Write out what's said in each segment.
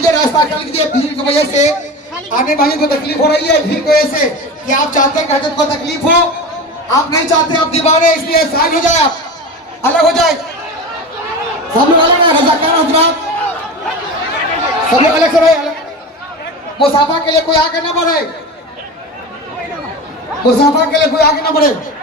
लीजिए, रास्ता कर लीजिए। भीड़ की वजह से आने वाले को तकलीफ हो रही है, भीड़ की वजह से। कि आप चाहते हैं कि हजरत को तकलीफ हो, आप नहीं चाहते, आप दीवाने, इसलिए साइड हो जाए, आप अलग हो जाए। सब लोग अलग है, रजाकार हजरात सब लोग अलग से रहे, अलग। मुसाफा के लिए कोई आगे ना बढ़े, मुसाफा के लिए कोई आगे ना बढ़े।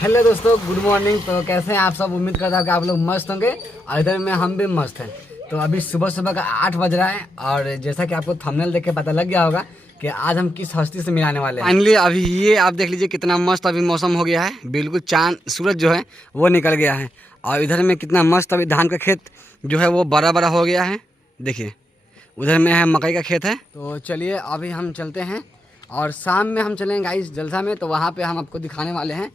हेलो दोस्तों, गुड मॉर्निंग। तो कैसे हैं आप सब? उम्मीद करता हूँ कि आप लोग मस्त होंगे और इधर में हम भी मस्त हैं। तो अभी सुबह सुबह का 8 बज रहा है और जैसा कि आपको थंबनेल देख के पता लग गया होगा कि आज हम किस हस्ती से मिलाने वाले हैं। फाइनली अभी ये आप देख लीजिए कितना मस्त अभी मौसम हो गया है, बिल्कुल चांद सूरज जो है वो निकल गया है। और इधर में कितना मस्त अभी धान का खेत जो है वो बड़ा बड़ा हो गया है। देखिए उधर में है मकई का खेत है। तो चलिए अभी हम चलते हैं और शाम में हम चलेंगे गाइस जलसा में। तो वहाँ पे हम आपको दिखाने वाले हैं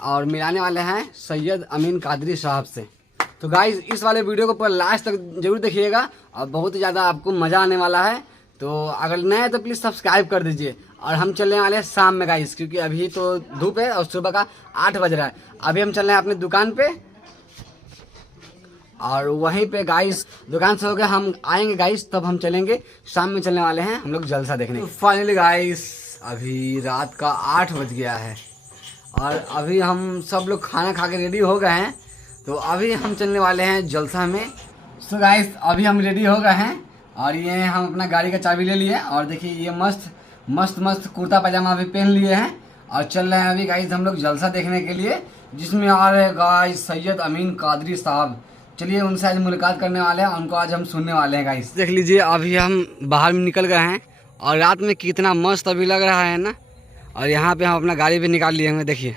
और मिलाने वाले हैं सैयद अमीन कादरी साहब से। तो गाइस इस वाले वीडियो को पूरा लास्ट तक जरूर देखिएगा और बहुत ही ज़्यादा आपको मज़ा आने वाला है। तो अगर नए हैं तो प्लीज़ सब्सक्राइब कर दीजिए। और हम चलने वाले हैं शाम में गाइस, क्योंकि अभी तो धूप है और सुबह का 8 बज रहा है। अभी हम चल रहे हैं अपनी दुकान पे और वहीं पे गाइस दुकान से होकर हम आएंगे गाइस, तब हम चलेंगे। शाम में चलने वाले हैं हम लोग जलसा देखने। तो फाइनली गाइस अभी रात का 8 बज गया है और अभी हम सब लोग खाना खा के रेडी हो गए हैं। तो अभी हम चलने वाले हैं जलसा में। सो गाइस अभी हम रेडी हो गए हैं और ये हम अपना गाड़ी का चाबी ले लिए और देखिए ये मस्त मस्त मस्त कुर्ता पैजामा अभी पहन लिए हैं और चल रहे हैं अभी गाइस हम लोग जलसा देखने के लिए, जिसमें आ रहे गाइस सैयद अमीन कादरी साहब। चलिए उनसे आज मुलाकात करने वाले हैं, उनको आज हम सुनने वाले हैं गाइस। देख लीजिए अभी हम बाहर में निकल गए हैं और रात में कितना मस्त अभी लग रहा है ना। और यहाँ पे हम अपना गाड़ी भी निकाल लिए हैं, देखिए।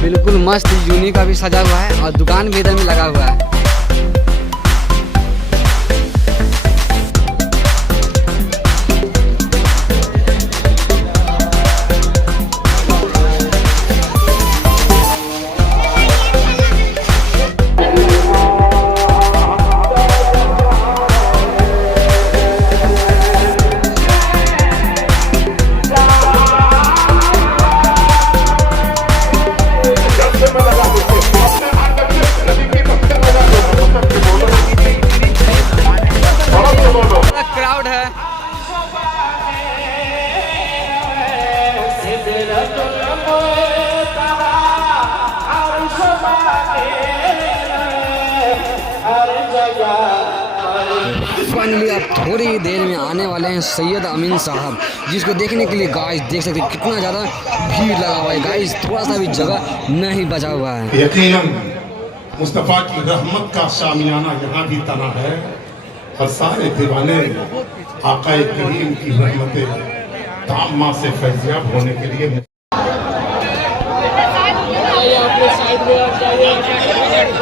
बिल्कुल मस्त यूनिक अभी सजा हुआ है और दुकान भी इधर में लगा हुआ है। क्राउड है। फाइनली अब थोड़ी देर में आने वाले हैं सैयद अमीन साहब, जिसको देखने के लिए गाइस देख सकते हैं कितना ज़्यादा भीड़ लगा हुआ है गाइस, थोड़ा सा भी जगह नहीं बचा हुआ है। यकीनन मुस्तफ़ा की रहमत का शामियाना यहाँ भी तना है और सारे दीवाने आका करीम की रहमत ताम्मा से फैज़याब होने के लिए।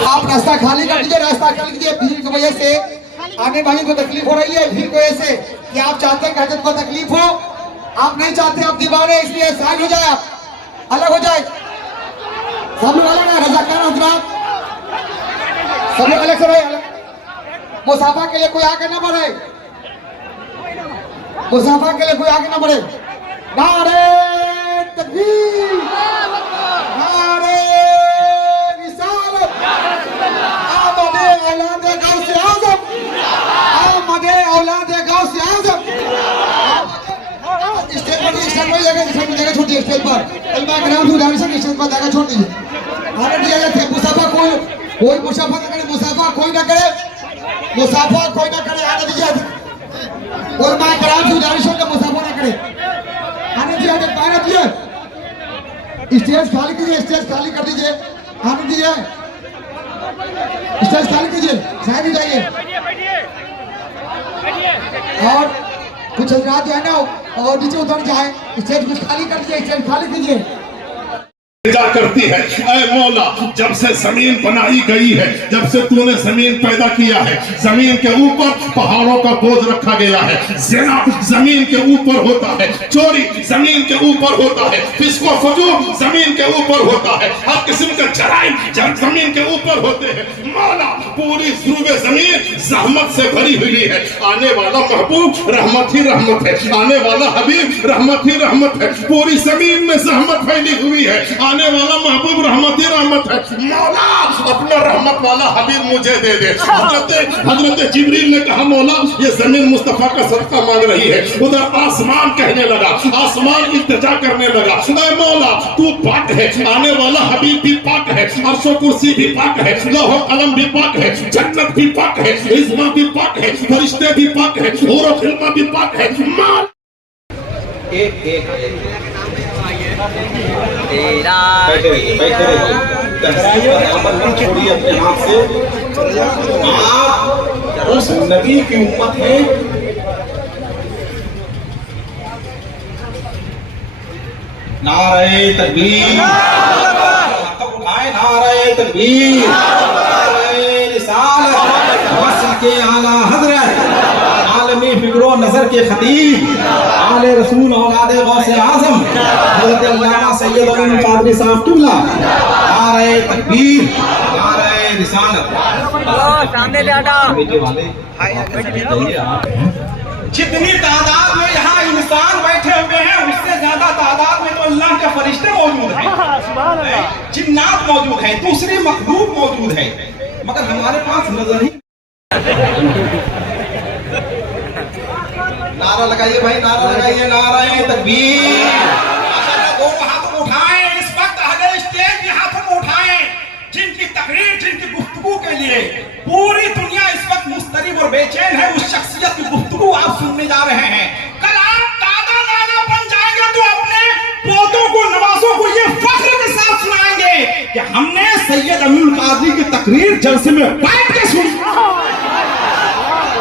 आप रास्ता खाली कर दीजिए, रास्ता कर लीजिए। भीड़ की वजह से आने वाले को तकलीफ हो रही है, भीड़ की वजह से। कि आप चाहते हैं कि हजरत को तकलीफ हो, आप नहीं चाहते, आप दीवाने, इसलिए साइड हो जाए, आप अलग हो जाए। सब लोग अलग है, रजाकार हजरात सब लोग अलग से रहे, अलग। मुसाफा के लिए कोई आगे ना बढ़े, मुसाफा के लिए कोई आगे ना बढ़े। नारे तकबीर, नारे रिसालत, आमदे औलाद गौसे आज़म, आमदे औलाद गौसे आज़म। स्टेज पर जगह छोड़िए, स्टेज पर अल्लाह के नाम से उदाहरण से स्टेज पर जगह छोड़ दीजिए। आने दीजिए, मुसाफा कोई मुसाफा ना करे, मुसाफा कोई ना करे, मुसाफा कोई ना करे, आने दीजिए। और माँ कराम से उदाहरण से मुसाफा ना करे, आने दीजिए, आने दीजिए। स्टेज खाली कीजिए, स्टेज खाली कर दीजिए, आने दीजिए। स्टेज खाली कीजिए, साइड हो जाइए। और कुछ हजरात जो है ना और नीचे उतर जाए, स्टेज कुछ खाली कर दीजिए, स्टेज खाली कीजिए। करती है ऐ मौला, जब से जमीन बनाई गई है, जब से तूने जमीन पैदा किया है, जमीन के ऊपर पहाड़ों का बोझ रखा गया है, ज़िना जमीन के ऊपर होता है, चोरी जमीन के ऊपर होता है, फिस्को फजूर जमीन के ऊपर होता है, हर किस्म के जराइम जमीन के ऊपर होते हैं। मौला पूरी ज़रूर जमीन रहमत से भरी हुई है। आने वाला महबूब रहमत ही रहमत है, आने वाला हबीब रहमत ही रहमत है। पूरी जमीन में रहमत फैली हुई है, आने वाला महबूब रहमत ही रहमत है। मौला अपना रहमत वाला हबीब मुझे दे दे। हजरत जिब्रील ने कहा मौला ये जमीन मुस्तफा का सदका मांग रही है। उधर आसमान कहने लगा, आसमान इल्तिजा करने लगा, ऐ मौला तू पाक है, आने वाला हबीब भी पाक है, अर्शो कुर्सी भी पाक है, लौह कलम भी पाक है, जन्नत भी पाक है, इज़्मा भी पाक है, फरिश्ते भी पाक है, हूर और खिलमा भी पाक है। छोड़िए अपने हाथ से, आप उस नबी की उम्मत है। नारे तकबीर, उठाए नारे तकबीर, नारे रिसालत, वस्ल के आला हजरत, आलमी फिक्रो नजर के खतीब, आले रसूल औलादे गौसे आजम हज़रत अल्लामा सैयद अमीन कादरी साहब किबला। नारे तकबीर, नारे रिसालत। सामने ले आना। जितनी तादाद में यहाँ इंसान बैठे हुए हैं उससे ज्यादा तादाद में तो अल्लाह के फरिश्ते मौजूद हैं, जिन्नात मौजूद हैं, दूसरी मखलूक मौजूद है, मगर हमारे पास नजर ही। नारा लगाइए भाई, नारा लगाइए, नारा तकबीर। दोनों हाथ उठाएं, इस वक्त अहले स्टेज भी हाथ उठाएं, जिनकी तकरीर, जिनकी गुफ्तगू के लिए पूरी दुनिया इस वक्त मुस्तरिब और बेचैन है, उस शख्सियत की गुफ्तगू आप सुनने जा रहे हैं। कल आप दादा नाना बन जाएंगे तो अपने पोतों को, नवाजों को ये फख्र के साथ सुनाएंगे कि हमने सैयद अमीन कादरी की तकरीर जलसे में बैठ के सुनी।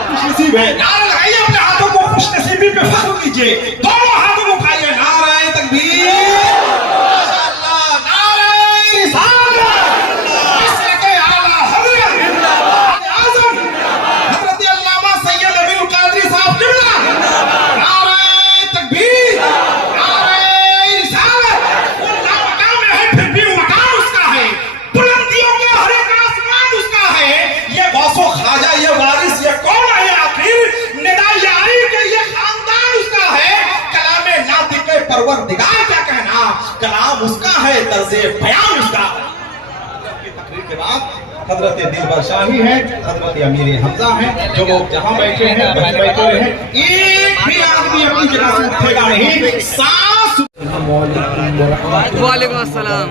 खुशनसीब है। नारा लगाइए अपने हाथों को, खुशनसीबी पे फख्र कीजिए, दोनों हाथों को उठाइए। नारे तकबीर, माशाअल्लाह, नारे रिसालत, वस्ल के आला हज़रत आज़म हज़रत अल्लामा सैयद अमीन कादरी साहब किबला। नारे तकबीर, नारे रिसालत। वो लामकाम में है फिर भी मकाम उसका है, बुलंदियों का हर एक आसमान उसका है। ये गौसो ख्वाजा, ये वारिस, ये कौन है आखिर? निदाई के ये खानदान उसका है। कलामे नातिक़े परवरदिगार क्या कहना, कलाम उसका है, तर्ज़े बयान उसका। तकरीर के बाद हजरत दिलबर शाही है, हजरत अमीर हमजा है, जो लोग जहां बैठे हैं बैठे हुए हैं, एक भी आदमी अपनी जगह से उठेगा नहीं। सांस। वालेकुम अस्सलाम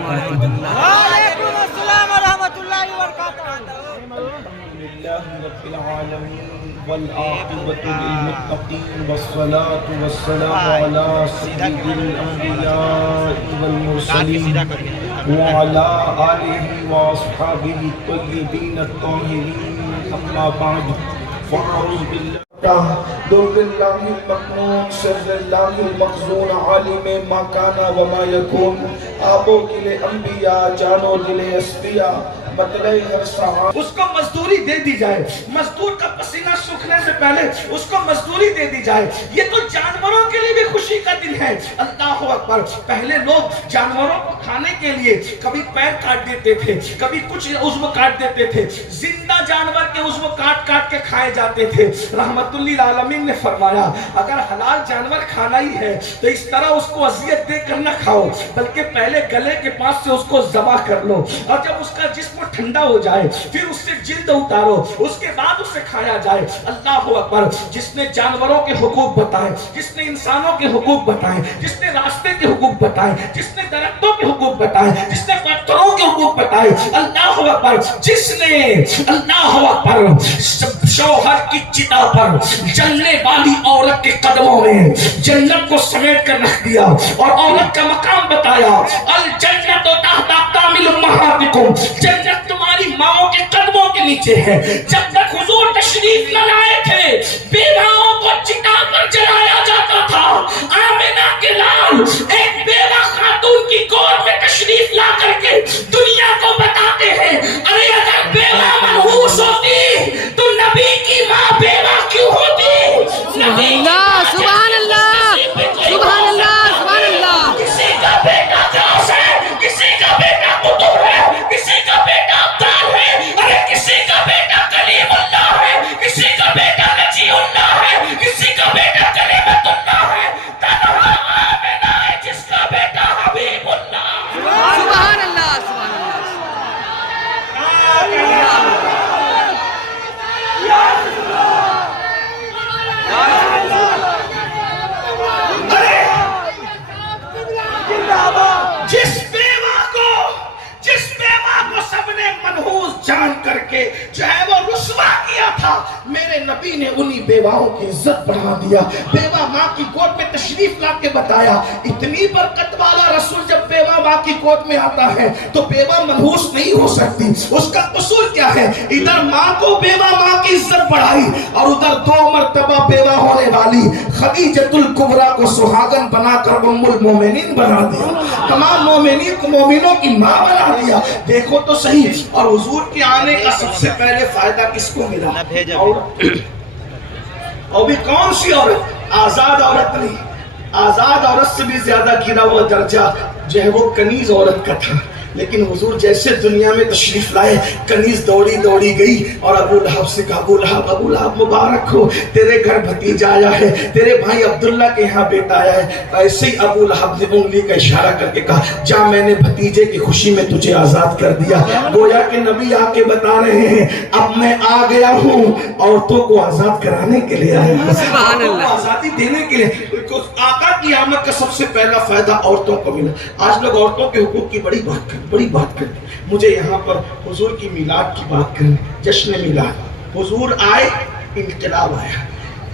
والعاقبة للمتقين والصلاة والسلام على سيد الأنبياء والمرسلين وعلى آله وأصحابه الطيبين الطاهرين أما بعد فأعوذ بالله دور الله المكنون سر الله المخزون عالم ما كان وما يكون آبو گلے انبیاء جانو گلے اسبیاء مطلع ہر سعاد. اس کو مزدوری دے دی جائے, مزدور کا پسینہ سوکھنے سے پہلے اس کو مزدوری دے دی جائے. یہ تو جانوروں کے لیے بھی خوشی کا دن ہے. اللہ اکبر. پہلے لوگ جانوروں کو کھانے کے لیے کبھی پیر کاٹ دیتے تھے, کبھی کچھ عضو کاٹ دیتے تھے. زندہ جانور کے عضو کاٹ کاٹ کے کھائے جاتے تھے. رحمت للعالمین نے فرمایا اگر حلال جانور کھانا ہی ہے تو اس طرح اس کو اذیت دے کر نہ کھاؤ, بلکہ پہلے گلے کے پاس سے اس کو ذبح کر لو, اور جب اس کا جسم ٹھنڈا ہو جائے پھر اس سے جلد اتارو, اس کے بعد اسے کھایا جائے. اللہ اکبر. جس نے جانوروں کے حقوق بتائے, جس نے انسانوں کے حقوق بتائے, جس نے راستے کے حقوق بتائے, جس نے درختوں کے حقوق بتائے, جس نے پتھروں کے حقوق بتائے. اللہ اکبر. جس نے اللہ اکبر شوہر کی چتا پر جلنے والی عورت کے قدموں میں جنت کو سمیٹ کر رکھ دیا اور عورت کا مقام بتایا. الجنت تحت اقدام امہاتکم, جنت تمہاری ماؤں کے قدموں کے نیچے ہے. جب تک حضور تشریف نہ لائے تھے بیواؤں کو अल्हम्दुलिल्लाह, सुभान अल्लाह, सुभान अल्लाह, सुभान अल्लाह। किसी का बेटा गाउस है, किसी का बेटा कुतुब है, किसी का बेटा अब्दाल है, अरे किसी का बेटा कलीमुल्लाह है, किसी का बेटा नजीउल्लाह है, किसी का बेटा कलीमतुल्लाह है, तन्हा आमिना है जिसका बेटा हबीबुल्लाह। सुभान अल्लाह, सुभान अल्लाह। जिस बेवा को सबने मनहूस जान करके जो है वो रुस्वा किया था, मेरे नबी ने उन्हीं बेवाओं की इज्जत बढ़ा दिया। बेवा माँ की गोद में तशरीफ ला के बताया, इतनी बरकत वाला रसूल जब बेवा माँ की गोद में आता है तो बेवा मनहूस नहीं हो सकती। उसका कसूर क्या है? इधर माँ को बेवा माँ की इज्जत बढ़ाई और उधर 2 मरतबा बेवा होने वाली खदीजतुल कुबरा को सुहागन बनाकर उम्मुल मोमिनीन बना दिया, तमाम मोमिनीन को मोमिनों की माँ बना दिया। देखो तो सही। और हुजूर के आने का सबसे पहले फायदा किसको मिला? और भी कौन सी औरत? आजाद औरत नहीं, आजाद औरत से भी ज्यादा गिरा हुआ दर्जा जो है वो कनीज औरत का था। लेकिन हुजूर जैसे दुनिया में तशरीफ लाए, कनीज दौड़ी दौड़ी गई और अबू लहब से कहा, अबू लहब मुबारक हो, तेरे घर भतीजा आया है, तेरे भाई अब्दुल्ला के यहाँ बेटा आया है। ऐसे ही अबू लहब ने उंगली का इशारा करके कहा, जा मैंने भतीजे की खुशी में तुझे आजाद कर दिया। गोया के नबी आके बता रहे हैं, अब मैं आ गया हूँ औरतों को आजाद कराने के लिए आया हूँ, आजादी देने के लिए। आका की आमद का सबसे पहला फायदा औरतों को मिला। आज लोग औरतों के हुकूक की बड़ी बात करते। मुझे यहाँ पर हुजूर की मिलाद की बात करनी, जश्न मिलाद। हुजूर आए, इनकलाब आया।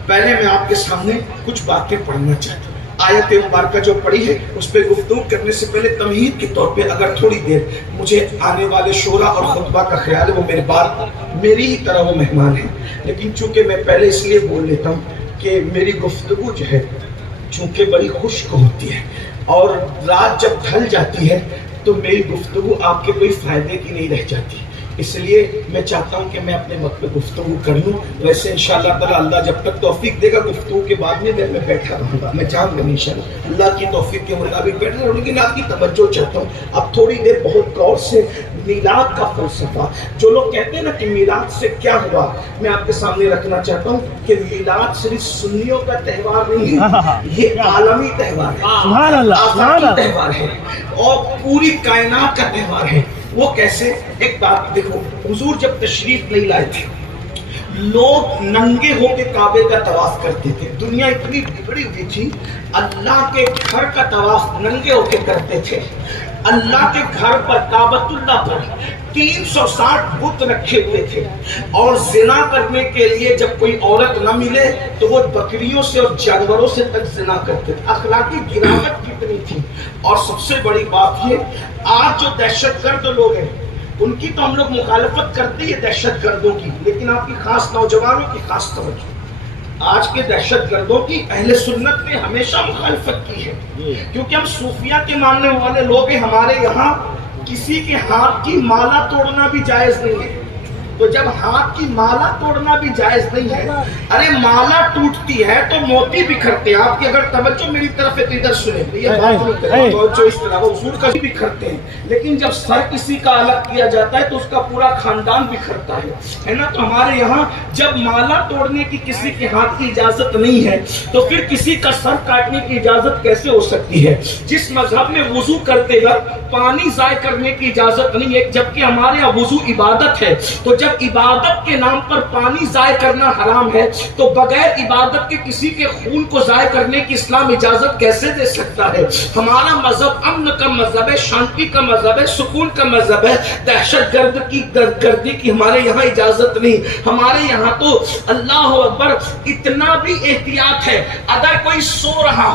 पहले मैं आपके सामने कुछ बातें पढ़ना चाहता हूँ। आयत मुबारका जो पढ़ी है उस पर गुफ्तगू करने से पहले तमहीद के तौर पे अगर थोड़ी देर मुझे आने वाले शोरा और खुतबा का ख्याल है, वो मेरे बाद मेरी ही तरह वो मेहमान है, लेकिन चूंकि मैं पहले इसलिए बोल लेता हूँ कि मेरी गुफ्तगू जो है चूंकि बड़ी खुश्क होती है और रात जब ढल जाती है तो मेरी गुफ्तगू आपके कोई फायदे की नहीं रह जाती। इसलिए मैं चाहता हूं कि मैं अपने वक्त पे गुफ्तगू कर लूँ। वैसे इंशाअल्लाह ताला अल्लाह जब तक तौफीक देगा गुफ्तगू के बाद में मैं बैठा रहूँगा, मैं चाहूँगा इंशाअल्लाह अल्लाह की तौफीक के मुताबिक बैठा रहूँ। लेकिन आपकी तवज्जो चाहता हूँ अब थोड़ी देर बहुत गौर से मीलाद का फलसफा, जो लोग कहते हैं ना कि मीलाद से क्या हुआ, मैं आपके सामने रखना चाहता हूँ कि मीलाद सिर्फ सुन्नियों का त्यौहार नहीं है, ये आलमी त्यौहार है, आफाकी त्यौहार है और पूरी कायनात का त्यौहार है। वो कैसे? एक बात देखो, हुजूर जब तशरीफ नहीं लाए थे लोग नंगे होके काबे का तवाफ करते थे। दुनिया इतनी बिगड़ी हुई थी, अल्लाह के घर का तवाफ नंगे होके करते थे। अल्लाह के घर पर काबतुल्लाह पर 360 बुत रखे हुए थे और जिना करने के लिए जब कोई औरत न मिले तो वो बकरियों से और जानवरों से तक जिना करते थे। अखलाकी गिरावट कितनी थी। और सबसे बड़ी बात ये, आज जो दहशतगर्द लोग हैं उनकी तो हम लोग मुखालफत करते ही दहशतगर्दों की, लेकिन आपकी खास नौजवानों की खास तवज्जो, आज के दहशतगर्दों की अहले सुन्नत ने हमेशा मुखालफत की है, क्योंकि हम सूफिया के मानने वाले लोग हैं। हमारे यहाँ किसी के हाथ की माला तोड़ना भी जायज नहीं है। तो जब हाथ की माला तोड़ना भी जायज नहीं है, अरे माला टूटती है तो मोती बिखरते हैं। आपकी अगर तवज्जो मेरी तरफ है तो इधर सुने, ये बात नहीं करें तो इस तरह वो उसूल का भी बिखरते हैं, लेकिन जब सर किसी का अलग किया जाता है तो उसका पूरा खानदान बिखरता है ना। तो हमारे यहाँ जब माला तोड़ने की किसी के हाथ की इजाजत नहीं है तो फिर किसी का सर काटने की इजाजत कैसे हो सकती है? जिस मजहब में वुजू करते वक्त पानी जाय करने की इजाजत नहीं है, जबकि हमारे यहाँ वुजू इबादत है, तो जब इबादत के नाम पर पानी जाय करना हराम है तो बगैर इबादत के किसी के खून को जाय करने की इस्लाम इजाजत कैसे दे सकता है? हमारा मजहब अमन का मजहब है, शांति का मजहब है, सुकून का मजहब है। दहशतगर्द की गर्दी की हमारे यहाँ इजाजत नहीं। हमारे यहाँ तो अल्लाह अकबर, इतना भी एहतियात है, अगर कोई सो रहा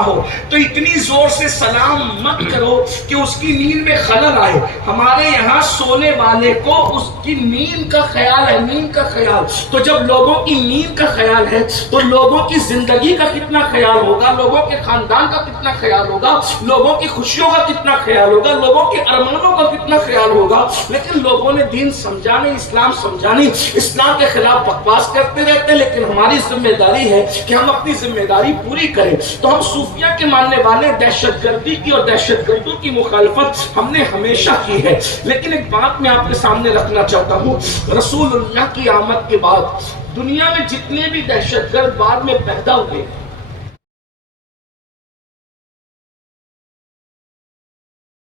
हो तो इतनी जोर से सलाम मत करो कि उसकी नींद में खलल आए। हमारे यहाँ सोने वाले को उस کہ نیند کا خیال ہے, نیند کا خیال. تو جب لوگوں کی نیند کا خیال ہے تو لوگوں کی زندگی کا کتنا خیال ہوگا, لوگوں کے خاندان کا کتنا خیال ہوگا, لوگوں کی خوشیوں کا کتنا خیال ہوگا, لوگوں کے ارمانوں کا کتنا خیال ہوگا. لیکن لوگوں نے دین سمجھا نہیں, اسلام سمجھا نہیں, اسلام کے خلاف بکواس کرتے رہتے ہیں. لیکن ہماری ذمہ داری ہے کہ ہم اپنی ذمہ داری پوری کریں. تو ہم صوفیہ کے ماننے والے دہشت گردی کی اور دہشت گردوں کی مخالفت ہم نے ہمیشہ کی ہے. لیکن ایک بات میں آپ کے سامنے رکھنا چاہتا ہوں, رسول اللہ کی آمد کے بعد دنیا میں جتنے بھی دہشت گرد بعد میں پیدا ہوئے